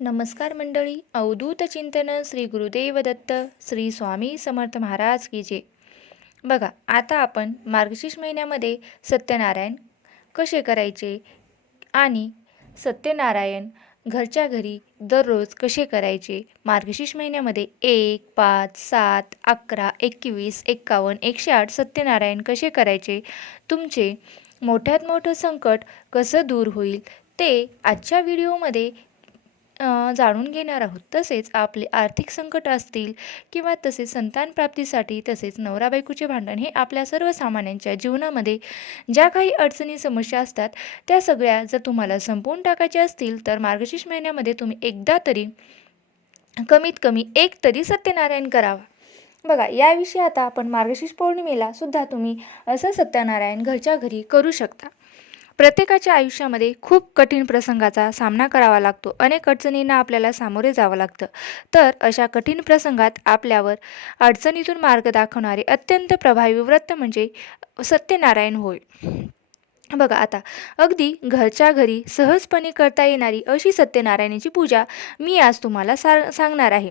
नमस्कार मंडळी. अवधूत चिंतन श्री गुरुदेव दत्त श्री स्वामी समर्थ महाराज की जय. बघा, आता आपण मार्गशीर्ष महिन्यामध्ये सत्यनारायण कसे करायचे आणि सत्यनारायण घरच्या घरी दररोज कसे करायचे, मार्गशीर्ष महिन्यामध्ये 1, 5, 7, 11, 21, 51, 108 सत्यनारायण कसे करायचे, तुमचे मोठ्यात मोठं संकट कसं दूर होईल ते आजच्या व्हिडिओमध्ये जाणून घेणार आहोत. तसेच आपले आर्थिक संकट असतील किंवा तसेच संतान प्राप्तीसाठी, तसेच नवरा बायकोचे भांडण, हे आपल्या सर्वसामान्यांच्या जीवनामध्ये ज्या काही अडचणी समस्या असतात त्या सगळ्या जर तुम्हाला संपवून टाकायच्या असतील तर मार्गशीर्ष महिन्यामध्ये तुम्ही एकदा तरी कमीत कमी एक तरी सत्यनारायण करावा. बघा, याविषयी आता आपण मार्गशीर्ष पौर्णिमेला सुद्धा तुम्ही असं सत्यनारायण घरच्या घरी करू शकता. प्रत्येकाच्या आयुष्यामध्ये खूप कठीण प्रसंगाचा सामना करावा लागतो. अनेक अडचणींना आपल्याला सामोरे जावं लागतं. तर अशा कठीण प्रसंगात आपल्यावर अडचणीतून मार्ग दाखवणारे अत्यंत प्रभावी व्रत म्हणजे सत्यनारायण होय. बघा, आता अगदी घरच्या घरी सहजपणे करता येणारी अशी सत्यनारायणाची पूजा मी आज तुम्हाला सांगणार आहे.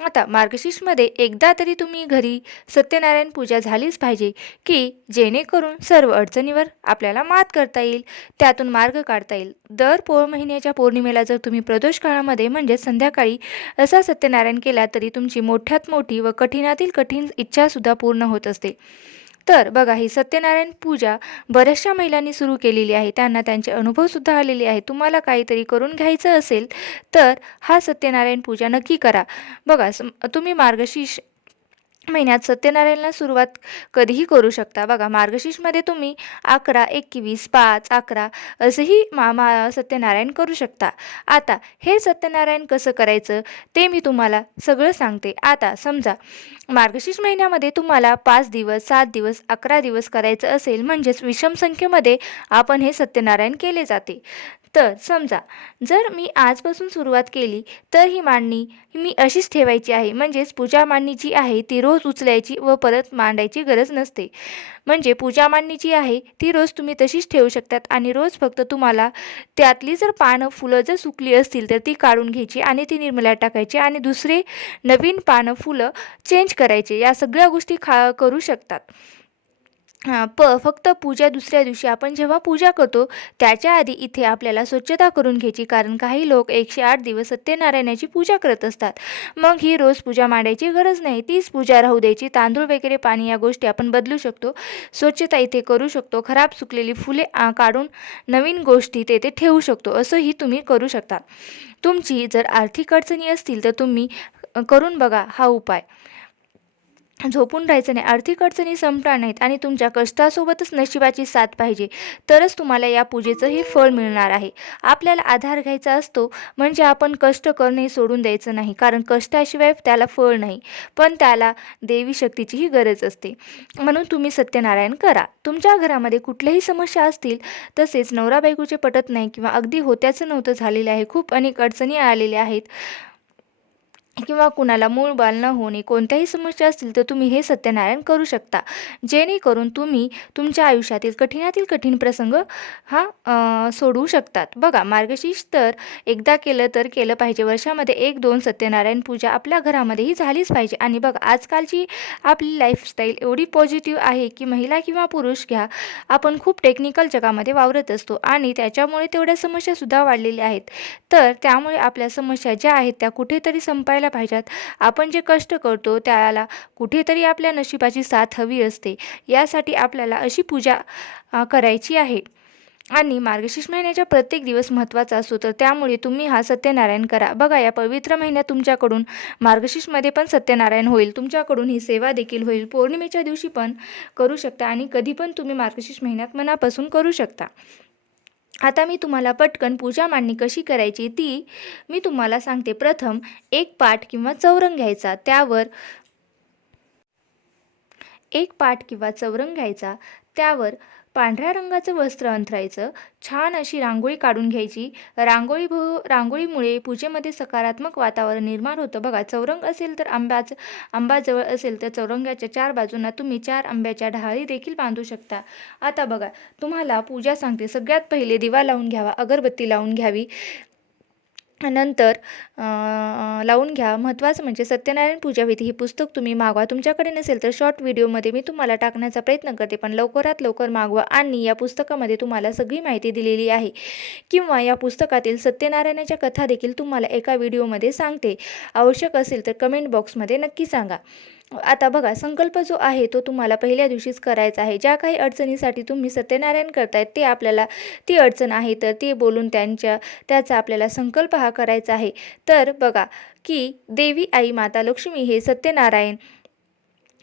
आता मार्गशीर्षमध्ये एकदा तरी तुम्ही घरी सत्यनारायण पूजा झालीच पाहिजे, की जेणेकरून सर्व अडचणीवर आपल्याला मात करता येईल, त्यातून मार्ग काढता येईल. दर महिन्याच्या पौर्णिमेला जर तुम्ही प्रदोष काळामध्ये म्हणजे संध्याकाळी असा सत्यनारायण केला तरी तुमची मोठ्यात मोठी व कठीणातील कठीण इच्छासुद्धा पूर्ण होत असते. तर बघा, ही सत्यनारायण पूजा बऱ्याचशा महिलांनी सुरू केलेली आहे. त्यांना त्यांचे अनुभवसुद्धा आलेले आहे. तुम्हाला काहीतरी करून घ्यायचं असेल तर हा सत्यनारायण पूजा नक्की करा. बघा, तुम्ही मार्गशीर्ष महिन्यात सत्यनारायणला सुरुवात कधीही करू शकता. बघा, मार्गशीर्षमध्ये तुम्ही 11, 21, 5, 11 असंही सत्यनारायण करू शकता. आता हे सत्यनारायण कसं करायचं ते मी तुम्हाला सगळं सांगते. आता समजा मार्गशीर्ष महिन्यामध्ये तुम्हाला 5 दिवस, 7 दिवस, 11 दिवस करायचं असेल, म्हणजेच विषम संख्येमध्ये आपण हे सत्यनारायण केले जाते. तर समजा जर मी आजपासून सुरुवात केली तर ही मांडणी मी अशीच ठेवायची आहे. म्हणजेच पूजा मांडणी जी आहे ती रोज उचलायची व परत मांडायची गरज नसते. म्हणजे पूजा मांडणी जी आहे ती रोज तुम्ही तशीच ठेवू शकतात आणि रोज फक्त तुम्हाला त्यातली जर पानं फुलं जर सुकली असतील तर ती काढून घ्यायची आणि ती निर्मल्यात टाकायची आणि दुसरे नवीन पानं फुलं चेंज करायचे. या सगळ्या गोष्टी करू शकतात. फक्त पूजा दुसऱ्या दिवशी आपण जेव्हा पूजा करतो त्याच्या आधी इथे आपल्याला स्वच्छता करून घ्यायची, कारण काही लोक 108 दिवस सत्यनारायणाची पूजा करत असतात. मग ही रोज पूजा मांडायची गरज नाही, तीच पूजा राहू द्यायची. तांदूळ वगैरे, पाणी या गोष्टी आपण बदलू शकतो, स्वच्छता इथे करू शकतो, खराब सुकलेली फुले काढून नवीन गोष्टी तेथे ठेवू शकतो. असंही तुम्ही करू शकता. तुमची जर आर्थिक अडचणी असतील तर तुम्ही करून बघा हा उपाय. झोपून राहायचं नाही. आर्थिक अडचणी संपणार नाहीत आणि तुमच्या कष्टासोबतच नशिबाची साथ पाहिजे, तरच तुम्हाला या पूजेचं हे फळ मिळणार आहे. आपल्याला आधार घ्यायचा असतो, म्हणजे आपण कष्ट करणे सोडून द्यायचं नाही, कारण कष्टाशिवाय त्याला फळ नाही, पण त्याला देवी शक्तीचीही गरज असते. म्हणून तुम्ही सत्यनारायण करा. तुमच्या घरामध्ये कुठल्याही समस्या असतील, तसेच नवरा बायकोचे पटत नाही किंवा अगदी होत्याचं नव्हतं झालेले आहे, खूप अनेक अडचणी आलेल्या आहेत, किंवा कुणाला मूळ बाल न होणे, कोणत्याही समस्या असतील तर तुम्ही हे सत्यनारायण करू शकता, जेणेकरून तुम्ही तुमच्या आयुष्यातील कठीणातील कठीण प्रसंग सोडवू शकतात. बघा, मार्गशीर्ष तर एकदा केलं तर केलं पाहिजे. वर्षामध्ये 1-2 सत्यनारायण पूजा आपल्या घरामध्येही झालीच पाहिजे. आणि बघा, आजकालची आपली लाईफस्टाईल एवढी पॉझिटिव्ह आहे की महिला किंवा पुरुष घ्या, आपण खूप टेक्निकल जगामध्ये वावरत असतो आणि त्याच्यामुळे तेवढ्या समस्यासुद्धा वाढलेल्या आहेत. तर त्यामुळे आपल्या समस्या ज्या आहेत त्या कुठेतरी संपायला पाहिजेत. आपण जे कष्ट करतो त्याला कुठेतरी आपल्या नशिबाची साथ हवी असते. यासाठी आपल्याला अशी पूजा करायची आहे. आणि मार्गशीर्ष महिन्याचा प्रत्येक दिवस महत्त्वाचा असतो, तर त्यामुळे तुम्ही हा सत्यनारायण करा. बघा, या पवित्र महिन्यात तुमच्याकडून मार्गशीर्षमध्ये पण सत्यनारायण होईल, तुमच्याकडून ही सेवा देखील होईल. पौर्णिमेच्या दिवशी पण करू शकता आणि कधी पण तुम्ही मार्गशीर्ष महिन्यात मनापासून करू शकता. आता मी तुम्हाला पटकन पूजा मांडणी कशी करायची ती मी तुम्हाला सांगते. प्रथम एक पाट किंवा चौरंग घ्यायचा, त्यावर पांढऱ्या रंगाचं वस्त्र अंथरायचं, छान अशी रांगोळी काढून घ्यायची. रांगोळीमुळे पूजेमध्ये सकारात्मक वातावरण निर्माण होतं. बघा, चौरंग असेल तर आंबा जवळ असेल तर चौरंगाच्या 4 बाजूंना तुम्ही 4 आंब्याच्या ढाळी देखील बांधू शकता. आता बघा, तुम्हाला पूजा सांगते. सगळ्यात पहिले दिवा लावून घ्यावा, अगरबत्ती लावून घ्यावी. नंतर लावून घ्या. महत्त्वाचं म्हणजे सत्यनारायण पूजाविधी हे पुस्तक तुम्ही मागवा. तुमच्याकडे नसेल तर शॉर्ट व्हिडिओमध्ये मी तुम्हाला टाकण्याचा प्रयत्न करते, पण लवकरात लवकर मागवा. आणि या पुस्तकामध्ये तुम्हाला सगळी माहिती दिलेली आहे, किंवा या पुस्तकातील सत्यनारायणाच्या कथा देखील तुम्हाला एका व्हिडिओमध्ये सांगते. आवश्यक असेल तर कमेंट बॉक्समध्ये नक्की सांगा. आता बघा, संकल्प जो आहे तो तुम्हाला पहिल्या दिवशीच करायचा आहे. ज्या काही अडचणीसाठी तुम्ही सत्यनारायण करतायत ते आपल्याला ती अडचण आहे तर ते बोलून त्याचा आपल्याला संकल्प हा करायचा आहे. तर बघा की देवी आई माता लक्ष्मी हे सत्यनारायण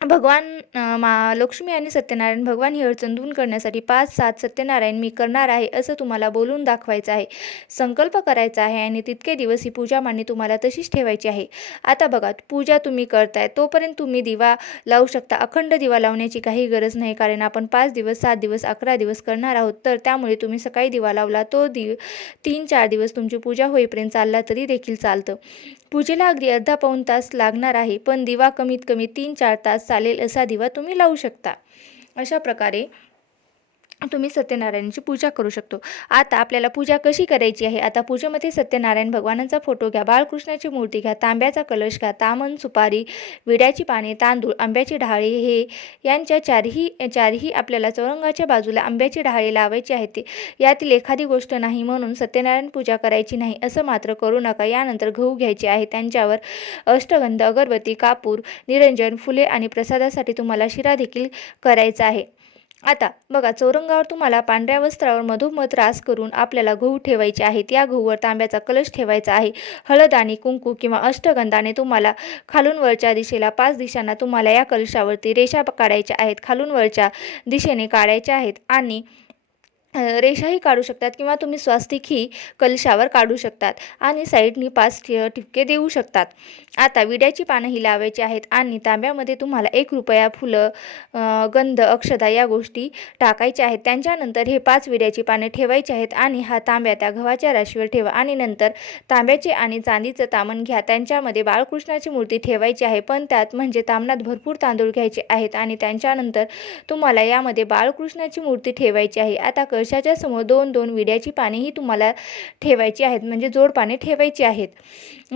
भगवान लक्ष्मी आणि सत्यनारायण भगवान ही अडचण दूर करण्यासाठी 5-7 सत्यनारायण मी करणार आहे असं तुम्हाला बोलून दाखवायचं आहे. संकल्प करायचा आहे आणि तितके दिवस ही पूजा मांडणी तुम्हाला तशीच ठेवायची आहे. आता बघा, पूजा तुम्ही करताय तोपर्यंत तुम्ही दिवा लावू शकता. अखंड दिवा लावण्याची काही गरज नाही, कारण आपण 5 दिवस, 7 दिवस, 11 दिवस करणार आहोत. तर त्यामुळे तुम्ही सकाळी दिवा लावला तो 3-4 दिवस तुमची पूजा होईपर्यंत चालला तरी देखील चालतं. पूजेला अगदी अर्धा पाऊण तास लागणार आहे, पण दिवा कमीत कमी 3-4 तास चालेल असा दिवा तुम्ही लावू शकता. अशा प्रकारे तुम्ही सत्यनारायणाची पूजा करू शकतो. आता आपल्याला पूजा कशी करायची आहे? आता पूजेमध्ये सत्यनारायण भगवानांचा फोटो घ्या, बाळकृष्णाची मूर्ती घ्या, तांब्याचा कलश घ्या, तामन, सुपारी, विड्याची पाने, तांदूळ, आंब्याची डहाळे हे यांच्या चारही आपल्याला चौरंगाच्या बाजूला आंब्याची डहाळे लावायची आहेत. यातील एखादी गोष्ट नाही म्हणून सत्यनारायण पूजा करायची नाही असं मात्र करू नका. यानंतर गहू घ्यायचे आहे, त्यांच्यावर अष्टगंध, अगरबत्ती, कापूर, निरंजन, फुले आणि प्रसादासाठी तुम्हाला शिरा देखील करायचा आहे. आता बघा, चौरंगावर तुम्हाला पांढऱ्या वस्त्रावर मधोमध रास करून आपल्याला गहू ठेवायचे आहेत. या गहूवर तांब्याचा कलश ठेवायचा आहे. हळद आणि कुंकू किंवा अष्टगंधाने तुम्हाला खालून वरच्या दिशेला 5 दिशांना तुम्हाला या कलशावरती रेषा काढायच्या आहेत. खालून वरच्या दिशेने काढायच्या आहेत आणि रेषाही काढू शकतात, किंवा तुम्ही स्वास्तिकही कलशावर काढू शकतात आणि साईडनी 5 ठिपके देऊ शकतात. आता विड्याची पानंही लावायची आहेत आणि तांब्यामध्ये तुम्हाला 1 रुपया, फुलं, गंध, अक्षता या गोष्टी टाकायच्या आहेत. त्यांच्यानंतर हे 5 विड्याची पाने ठेवायची आहेत आणि हा तांब्या त्या गव्हाच्या राशीवर ठेवा. आणि नंतर तांब्याचे आणि चांदीचं तामण घ्या, त्यांच्यामध्ये बाळकृष्णाची मूर्ती ठेवायची आहे, पण त्यात म्हणजे तामणात भरपूर तांदूळ घ्यायचे आहेत आणि त्यांच्यानंतर तुम्हाला यामध्ये बाळकृष्णाची मूर्ती ठेवायची आहे. आता कळशाच्या समोर 2-2 विड्याची पानेही तुम्हाला ठेवायची आहेत, म्हणजे जोड पाने ठेवायची आहेत.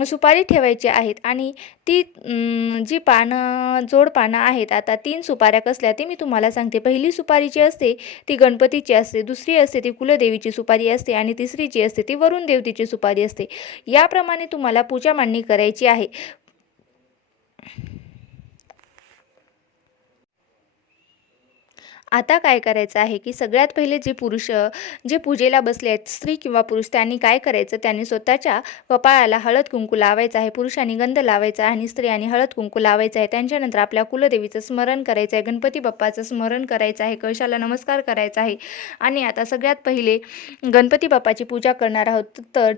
सुपारी ठेवायची आहेत आणि ती जी जोड पानं आहेत, आता 3 सुपाऱ्या कसल्या ते मी तुम्हाला सांगते. पहिली सुपारी जी असते ती गणपतीची असते, दुसरी असते ती कुलदेवीची सुपारी असते आणि तिसरी जी असते ती वरुण देवतेची सुपारी असते. याप्रमाणे तुम्हाला पूजा मांडणी करायची आहे. आता काय करायचं आहे की सगळ्यात पहिले जे पूजेला बसले आहेत, स्त्री किंवा पुरुष, त्यांनी काय करायचं, त्यांनी स्वतःच्या कपाळाला हळद कुंकू लावायचं आहे. पुरुषांनी गंध लावायचा आहे आणि स्त्रियांनी हळद कुंकू लावायचं आहे. त्यांच्यानंतर आपल्या कुलदेवीचं स्मरण करायचं आहे, गणपती बाप्पाचं स्मरण करायचं आहे, कळशाला नमस्कार करायचा आहे. आणि आता सगळ्यात पहिले गणपती बाप्पाची पूजा करणार आहोत. तर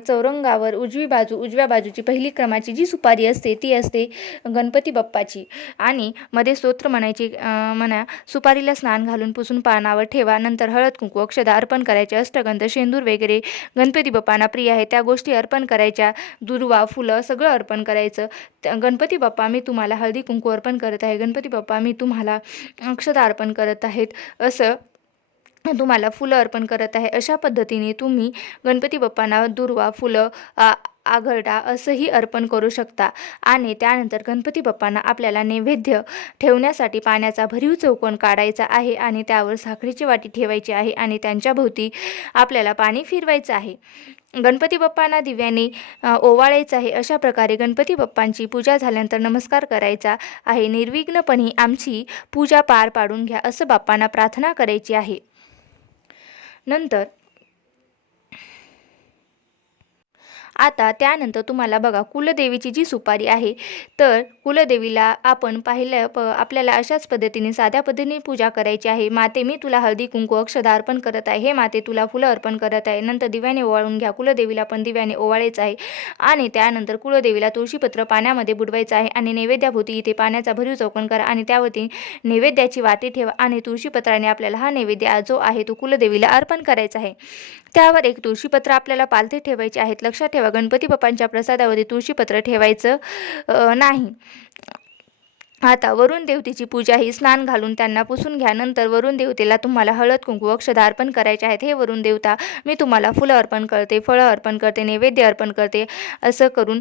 चौरंगावर उजव्या बाजूची पहिली क्रमाची जी सुपारी असते ती असते गणपती बाप्पाची, आणि मध्ये स्तोत्र म्हणा. सुपारीला स्नान घालून पुसून पानावर ठेवा. नंतर हळद कुंकू, अक्षदा अर्पण करायचे, अष्टगंध, शेंदूर वगैरे गणपती बाप्पांना प्रिय आहे त्या गोष्टी अर्पण करायच्या. दुर्वा, फुलं सगळं अर्पण करायचं. गणपती बाप्पा मी तुम्हाला हळदी कुंकू अर्पण करत आहे, गणपती बाप्पा मी तुम्हाला अक्षदा अर्पण करत आहेत, असं तुम्हाला फुलं अर्पण करत आहे. अशा पद्धतीने तुम्ही गणपती बाप्पांना दुर्वा, फुलं, आघरडा असंही अर्पण करू शकता. आणि त्यानंतर गणपती बाप्पांना आपल्याला नैवेद्य ठेवण्यासाठी पाण्याचा भरीव चौकोन काढायचा आहे आणि त्यावर साखरेची वाटी ठेवायची आहे आणि त्यांच्याभोवती आपल्याला पाणी फिरवायचं आहे. गणपती बाप्पांना दिव्याने ओवाळायचं आहे. अशा प्रकारे गणपती बाप्पांची पूजा झाल्यानंतर नमस्कार करायचा आहे. निर्विघ्नपणे आमची पूजा पार पाडून घ्या असं बाप्पांना प्रार्थना करायची आहे. नंतर आता त्यानंतर तुम्हाला बघा, कुलदेवीची जी सुपारी आहे, तर कुलदेवीला आपण आपल्याला अशाच पद्धतीने साध्या पद्धतीने पूजा करायची आहे. माते मी तुला हळदी कुंकू अक्षदा अर्पण करत आहे, हे माते तुला फुलं अर्पण करत आहे. नंतर दिव्याने ओवाळून घ्या. कुलदेवीला पण दिव्याने ओवाळायचं आहे आणि त्यानंतर कुलदेवीला तुळशीपत्र पाण्यामध्ये बुडवायचं आहे आणि नैवेद्याभोवती इथे पाण्याचा भरीव चौकोन करा आणि त्यावरती नैवेद्याची वाटी ठेवा आणि तुळशीपत्राने आपल्याला हा नैवेद्य जो आहे तो कुलदेवीला अर्पण करायचा आहे. त्यावर एक तुळशीपत्र आपल्याला पालथे ठेवायचे आहेत. लक्षात ठेवा, गणपती बाप्पांच्या प्रसादावरती तुळशीपत्र ठेवायचं नाही. आता वरुण देवतेची पूजा ही स्नान घालून त्यांना पुसून घ्या. नंतर वरुण देवतेला तुम्हाला हळद कुंकू अक्षता अर्पण करायचे आहेत. हे वरुण देवता, मी तुम्हाला फुलं अर्पण करते, फळं अर्पण करते, नैवेद्य अर्पण करते, असं करून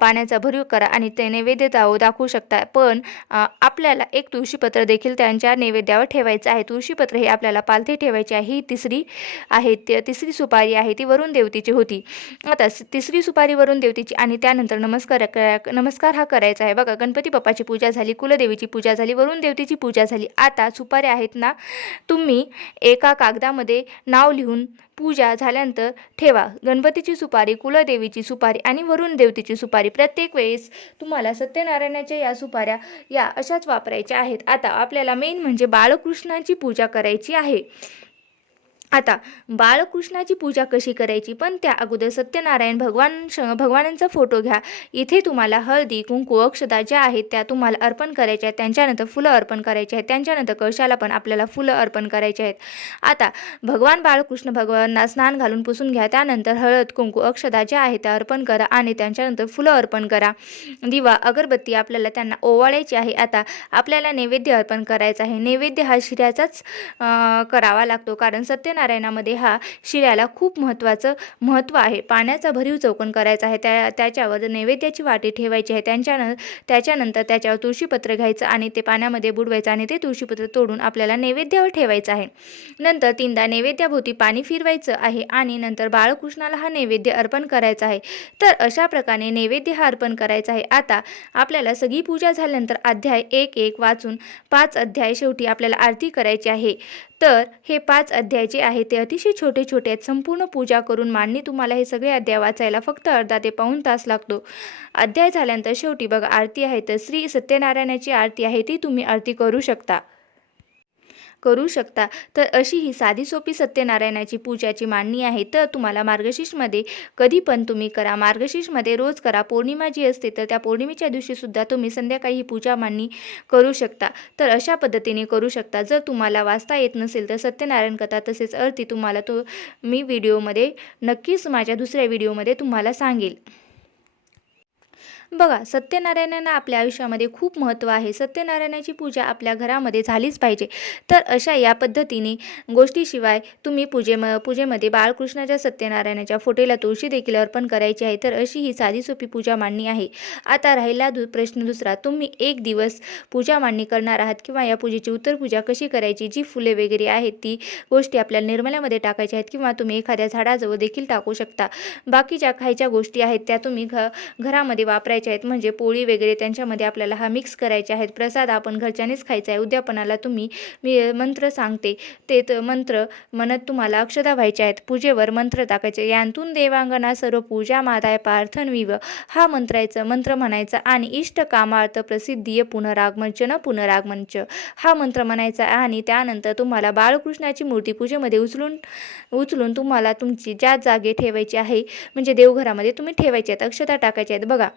पाण्याचा भरीव करा आणि ते नैवेद्य दाखवू शकता. पण आपल्याला एक तुळशीपत्र देखील त्यांच्या नैवेद्यावर ठेवायचं आहे. तुळशीपत्र हे आपल्याला पालथी ठेवायचे आहे. ही तिसरी सुपारी आहे ती वरुण देवतेची होती. आता तिसरी सुपारी वरुण देवतेची आणि त्यानंतर नमस्कार हा करायचा आहे. बघा, गणपती बाप्पाची पूजा झाली, कुलदेवीची पूजा झाली, वरुण देवतेची पूजा झाली. आता सुपाऱ्या आहेत ना, तुम्ही एका कागदामध्ये नाव लिहून पूजा झाल्यानंतर ठेवा. गणपतीची सुपारी, कुलदेवीची सुपारी आणि वरुण देवतेची सुपारी. प्रत्येक वेळेस तुम्हाला सत्यनारायणाच्या या सुपाऱ्या या अशाच वापरायच्या आहेत. आता आपल्याला मेन म्हणजे बाळकृष्णाची पूजा करायची आहे. आता बाळकृष्णाची पूजा कशी करायची, पण त्या अगोदर सत्यनारायण भगवानांचा फोटो घ्या. इथे तुम्हाला हळदी कुंकू अक्षता ज्या आहेत त्या तुम्हाला अर्पण करायच्या आहेत. त्यांच्यानंतर फुलं अर्पण करायची आहेत. त्यांच्यानंतर कळशाला पण आपल्याला फुलं अर्पण करायचे आहेत. आता भगवान बाळकृष्ण भगवानांना स्नान घालून पुसून घ्या. त्यानंतर हळद कुंकू अक्षता ज्या आहेत त्या अर्पण करा आणि त्यांच्यानंतर फुलं अर्पण करा. दिवा अगरबत्ती आपल्याला त्यांना ओवाळायची आहे. आता आपल्याला नैवेद्य अर्पण करायचा आहे. नैवेद्य हा शिऱ्याचाच करावा लागतो, कारण सत्यनारायणामध्ये हा शिऱ्याला खूप महत्त्व आहे. पाण्याचा भरीव चौकन करायचा आहे. त्याच्यावर नैवेद्याची वाटी ठेवायची आहे. त्याच्यानंतर त्याच्यावर तुळशीपत्र घ्यायचं आणि ते पाण्यामध्ये बुडवायचं आणि ते तुळशीपत्र तोडून आपल्याला नैवेद्यावर ठेवायचं आहे. नंतर 3दा नैवेद्याभोवती पाणी फिरवायचं आहे आणि नंतर बाळकृष्णाला हा नैवेद्य अर्पण करायचा आहे. तर अशा प्रकारे नैवेद्य हा अर्पण करायचा आहे. आता आपल्याला सगळी पूजा झाल्यानंतर अध्याय 1 वाचून 5 अध्याय शेवटी आपल्याला आरती करायची आहे. तर हे 5 अध्याय जे आहेत ते अतिशय छोटे आहेत. संपूर्ण पूजा करून मांडणी तुम्हाला हे सगळे अध्याय वाचायला फक्त अर्धा ते पाऊण तास लागतो. अध्याय झाल्यानंतर शेवटी बघा आरती आहे. तर श्री सत्यनारायणाची आरती आहे, ती तुम्ही आरती करू शकता. तर अशी ही साधी सोपी सत्यनारायणाची पूजाची मांडणी आहे. तर तुम्हाला मार्गशीर्षमध्ये कधी पण तुम्ही करा. मार्गशीर्षमध्ये रोज करा. पौर्णिमा जी असते तर त्या पौर्णिमेच्या दिवशी सुद्धा तुम्ही संध्याकाळी ही पूजा मांडणी करू शकता. तर अशा पद्धतीने करू शकता. जर तुम्हाला वाचता येत नसेल तर सत्यनारायण कथा तसेच आरती तुम्हाला मी व्हिडिओमध्ये नक्कीच माझ्या दुसऱ्या व्हिडिओमध्ये तुम्हाला सांगेल. बघा, सत्यनारायणांना आपल्या आयुष्यामध्ये खूप महत्त्व आहे. सत्यनारायणाची पूजा आपल्या घरामध्ये झालीच पाहिजे. तर अशा या पद्धतीने गोष्टीशिवाय तुम्ही पूजेमध्ये बाळकृष्णाच्या सत्यनारायणाच्या फोटोला तुळशी देखील अर्पण करायची आहे. तर अशी ही साधी सोपी पूजा मांडणी आहे. आता राहिला प्रश्न दुसरा, तुम्ही एक दिवस पूजा मांडणी करणार आहात किंवा या पूजेची उत्तर पूजा कशी करायची, जी फुले वगैरे आहेत ती गोष्टी आपल्याला निर्मल्यामध्ये टाकायच्या आहेत किंवा तुम्ही एखाद्या झाडाजवळ देखील टाकू शकता. बाकीच्या खायच्या गोष्टी आहेत त्या तुम्ही घरामध्ये वापरायच्या आहेत. म्हणजे पोळी वगैरे त्यांच्यामध्ये आपल्याला हा मिक्स करायचे आहेत. प्रसाद आपण घरच्यानेच खायचा आहे. उद्यापनाला मी मंत्र सांगते, ते मंत्र म्हणत तुम्हाला अक्षता व्हायच्या आहेत. पूजेवर मंत्र टाकायचे. यांतून देवांगना सर्व पूजा माताय पार्थनविव हा मंत्र म्हणायचा आणि इष्ट कामार्थ प्रसिद्धीय पुनरागमनच हा मंत्र म्हणायचा आणि त्यानंतर तुम्हाला बाळकृष्णाची मूर्ती पूजेमध्ये उचलून तुम्हाला तुमची ज्या जागे ठेवायची आहे म्हणजे देवघरामध्ये तुम्ही ठेवायचे आहेत. अक्षता टाकायच्या आहेत. बघा,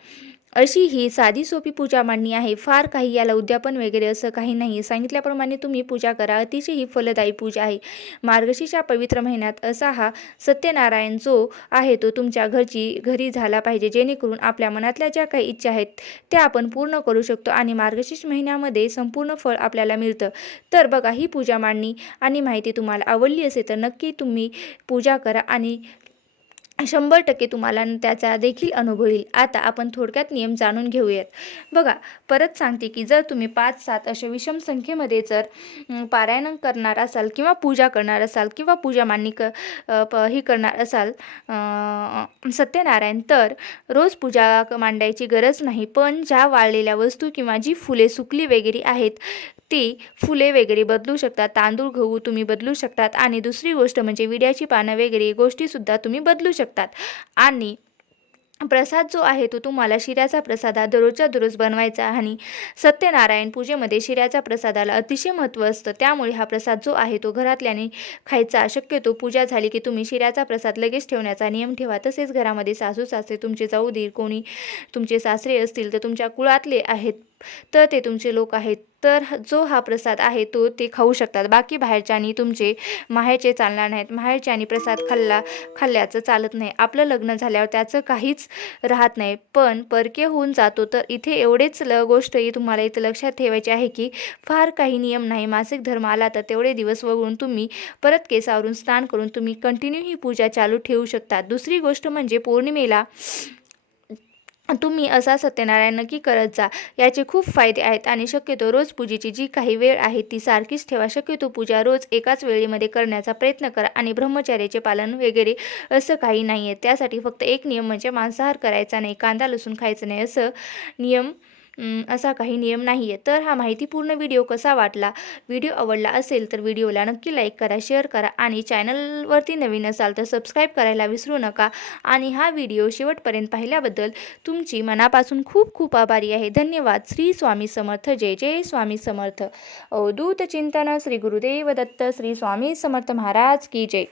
अशी ही साधी सोपी पूजा मांडणी आहे. फार काही याला उद्यापन वगैरे असं काही नाही. सांगितल्याप्रमाणे तुम्ही पूजा करा. अतिशय ही फलदायी पूजा आहे. मार्गशीर्षा पवित्र महिन्यात असा हा सत्यनारायण जो आहे तो तुमच्या घरी झाला पाहिजे, जेणेकरून आपल्या मनातल्या ज्या काही इच्छा आहेत त्या आपण पूर्ण करू शकतो आणि मार्गशीर्ष महिन्यामध्ये संपूर्ण फळ आपल्याला मिळतं. तर बघा, ही पूजा मांडणी आणि माहिती तुम्हाला आवडली असेल तर नक्की तुम्ही पूजा करा आणि 100% तुम्हाला त्याचा देखील अनुभव येईल. आता आपण थोडक्यात नियम जाणून घेऊयात. बघा, परत सांगते की जर तुम्ही 5-7 अशा विषम संख्येमध्ये जर पारायण करणार असाल किंवा पूजा करणार असाल किंवा पूजा मांडणी ही करणार असाल सत्यनारायण, तर रोज पूजा मांडायची गरज नाही. पण ज्या वाळलेल्या वस्तू किंवा जी फुले सुकली वगैरे आहेत ती फुले वगैरे बदलू शकतात. तांदूळ गहू तुम्ही बदलू शकतात आणि दुसरी गोष्ट म्हणजे विड्याची पानं वगैरे गोष्टीसुद्धा तुम्ही बदलू शकतात. आणि प्रसाद जो आहे तो तुम्हाला शिऱ्याचा प्रसाद हा दररोजच्या दररोज बनवायचा आणि सत्यनारायण पूजेमध्ये शिऱ्याच्या प्रसादाला अतिशय महत्त्व असतं. त्यामुळे हा प्रसाद जो आहे तो घरातल्याने खायचा. शक्यतो पूजा झाली की तुम्ही शिऱ्याचा प्रसाद लगेच ठेवण्याचा नियम ठेवा. तसेच घरामध्ये सासू सासरे तुमचे जाऊ दीर कोणी तुमचे सासरे असतील तर तुमच्या कुळातले आहेत तर ते तुमचे लोक आहेत तर जो हा प्रसाद आहे तो ते खाऊ शकतात. बाकी बाहेरच्यानी तुमचे माहेरचे चालणार नाहीत. माहेरच्यानी प्रसाद खाल्ल्याचं चालत नाही. आपलं लग्न झाल्यावर त्याचं काहीच राहत नाही. पण परके होऊन जातो. तर इथे एवढेच गोष्टही तुम्हाला इथं लक्षात ठेवायची आहे की फार काही नियम नाही. मासिक धर्म आला तर तेवढे दिवस वगळून तुम्ही परत केसावरून स्नान करून तुम्ही कंटिन्यू ही पूजा चालू ठेवू शकता. दुसरी गोष्ट म्हणजे पौर्णिमेला तुम्ही असा सत्यनारायण नक्की करत जा. याचे खूप फायदे आहेत आणि शक्यतो रोज पूजेची जी काही वेळ आहे ती सारखीच ठेवा. शक्यतो पूजा रोज एकाच वेळेमध्ये करण्याचा प्रयत्न करा आणि ब्रह्मचर्याचे पालन वगैरे असं काही नाही आहे. त्यासाठी फक्त एक नियम म्हणजे मांसाहार करायचा नाही, कांदा लसूण खायचं नाही असा काही नियम नाही आहे. तर हा माहितीपूर्ण व्हिडिओ कसा वाटला? व्हिडिओ आवडला असेल तर व्हिडिओला नक्की लाईक करा, शेअर करा आणि चॅनलवरती नवीन असाल तर सबस्क्राईब करायला विसरू नका. आणि हा व्हिडिओ शेवटपर्यंत पाहिल्याबद्दल तुमची मनापासून खूप खूप आभारी आहे. धन्यवाद. श्री स्वामी समर्थ. जय जय स्वामी समर्थ. अवधूत चिंतन श्री गुरुदेव दत्त. श्री स्वामी समर्थ महाराज की जय.